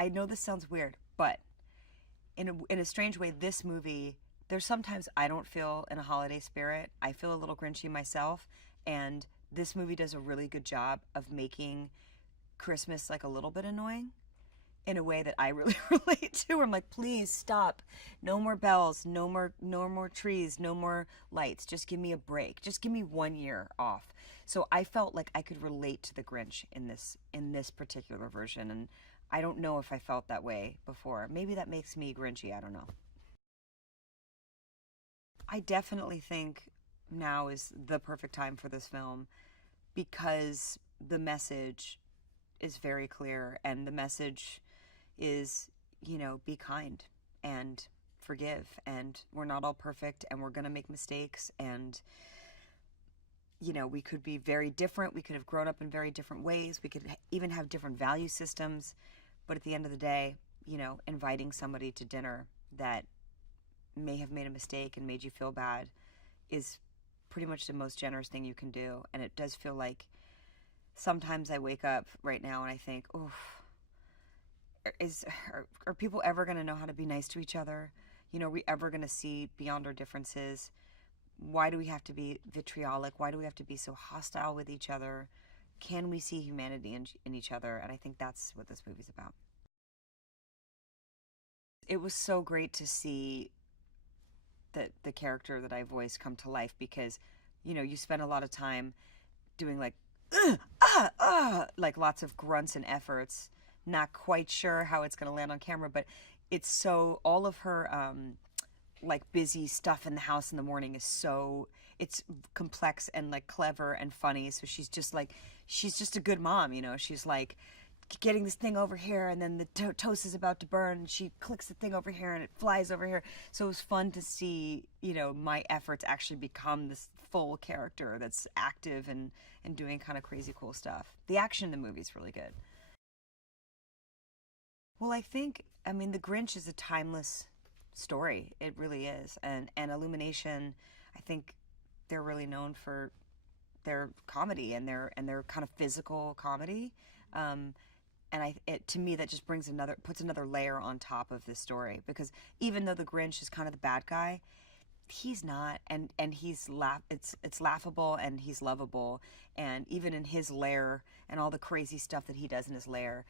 I know this sounds weird, but in a strange way, this movie, there's sometimes I don't feel in a holiday spirit. I feel a little Grinchy myself, and this movie does a really good job of making Christmas like a little bit annoying in a way that I really relate to. Where I'm like, please stop. No more bells, no more trees, no more lights. Just give me a break. Just give me 1 year off. So I felt like I could relate to the Grinch in this particular version, and I don't know if I felt that way before. Maybe that makes me Grinchy, I don't know. I definitely think now is the perfect time for this film because the message is very clear, and the message is, be kind and forgive, and we're not all perfect, and we're gonna make mistakes, and we could be very different. We could have grown up in very different ways. We could even have different value systems. But at the end of the day, inviting somebody to dinner that may have made a mistake and made you feel bad is pretty much the most generous thing you can do. And it does feel like sometimes I wake up right now and I think, oh, are people ever going to know how to be nice to each other? Are we ever going to see beyond our differences? Why do we have to be vitriolic? Why do we have to be so hostile with each other? Can we see humanity in each other? And I think that's what this movie's about. It was so great to see the character that I voiced come to life because, you spend a lot of time doing like, like lots of grunts and efforts, not quite sure how it's going to land on camera, but it's so, all of her, like busy stuff in the house in the morning is so, it's complex and like clever and funny. So she's just a good mom, she's like getting this thing over here, and then the toast is about to burn, and she clicks the thing over here and it flies over here. So it was fun to see, my efforts actually become this full character that's active and doing kind of crazy cool stuff. The action in the movie is really good. Well, The Grinch is a timeless story. It really is. And Illumination, I think they're really known for their comedy and their kind of physical comedy. To me, that just puts another layer on top of this story, because even though the Grinch is kind of the bad guy, he's not, and it's laughable and he's lovable, and even in his lair and all the crazy stuff that he does in his lair,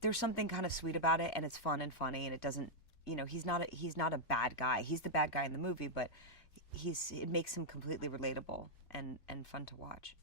there's something kind of sweet about it, and it's fun and funny, and it doesn't, he's not a bad guy. He's the bad guy in the movie, but it makes him completely relatable and fun to watch.